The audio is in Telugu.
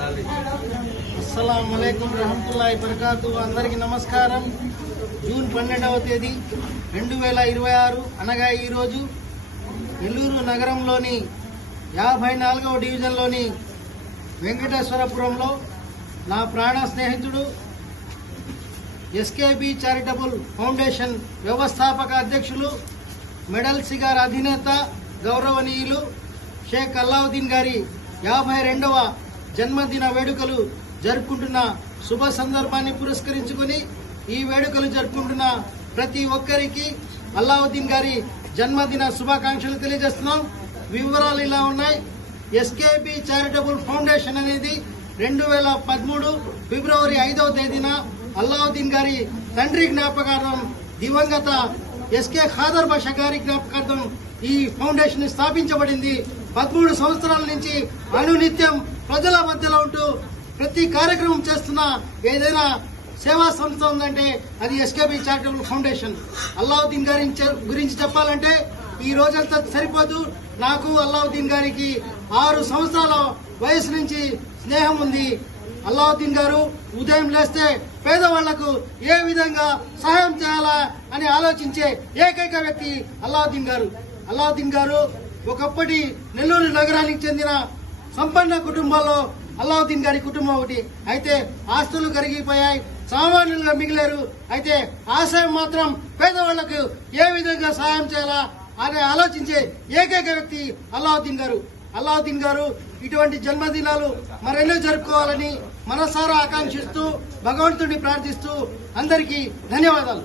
అస్సలాము అలైకుం రహమతుల్లాహి బరకాతు. అందరికీ నమస్కారం. జూన్ 12వ తేదీ 2026 అనగా ఈరోజు నెల్లూరు నగరంలోని 54వ డివిజన్లోని వెంకటేశ్వరపురంలో నా ప్రాణ స్నేహితుడు ఎస్కేబి చారిటబుల్ ఫౌండేషన్ వ్యవస్థాపక అధ్యక్షులు మెడల్ సిగార్ అధినేత గౌరవనీయులు షేక్ అల్లావుద్దీన్ గారి 52వ జన్మదిన వేడుకలు జరుపుకుంటున్న శుభ సందర్భాన్ని పురస్కరించుకుని ఈ వేడుకలు జరుపుకుంటున్న ప్రతి ఒక్కరికి అల్లావుద్దీన్ గారి జన్మదిన శుభాకాంక్షలు తెలియజేస్తున్నాం. వివరాలు ఇలా ఉన్నాయి. ఎస్కేబి చారిటబుల్ ఫౌండేషన్ అనేది 2013 ఫిబ్రవరి 5వ తేదీన అల్లావుద్దీన్ గారి తండ్రి జ్ఞాపకార్థం దివంగత ఎస్కే ఖాదర్ బాషా గారి జ్ఞాపకార్థం ఈ ఫౌండేషన్ స్థాపించబడింది. 13 సంవత్సరాల నుంచి అనునిత్యం ప్రజల మధ్యలో ఉంటూ ప్రతి కార్యక్రమం చేస్తున్న ఏదైనా సేవా సంస్థ ఉందంటే అది ఎస్కేబి చారిటబుల్ ఫౌండేషన్. అల్లావుద్దీన్ గారి గురించి చెప్పాలంటే ఈ రోజంతా సరిపోదు. నాకు అల్లావుద్దీన్ గారికి 6 సంవత్సరాల వయసు నుంచి స్నేహం ఉంది. అల్లావుద్దీన్ గారు ఉదయం లేస్తే పేదవాళ్లకు ఏ విధంగా సహాయం చేయాలా అని ఆలోచించే ఏకైక వ్యక్తి అల్లావుద్దీన్ గారు. అల్లావుద్దీన్ గారు ఒకప్పటి నెల్లూరు నగరానికి చెందిన సంపన్న కుటుంబాల్లో అల్లావుద్దీన్ గారి కుటుంబం ఒకటి. అయితే ఆస్తులు కరిగిపోయాయి, సామాన్యులుగా మిగిలారు. అయితే ఆశయం మాత్రం పేదవాళ్లకు ఏ విధంగా సహాయం చేయాలా అని ఆలోచించే ఏకైక వ్యక్తి అల్లావుద్దీన్ గారు. అల్లావుద్దీన్ గారు ఇటువంటి జన్మదినాలు మరెన్నో జరుపుకోవాలని మనసారా ఆకాంక్షిస్తూ భగవంతుడిని ప్రార్థిస్తూ అందరికీ ధన్యవాదాలు.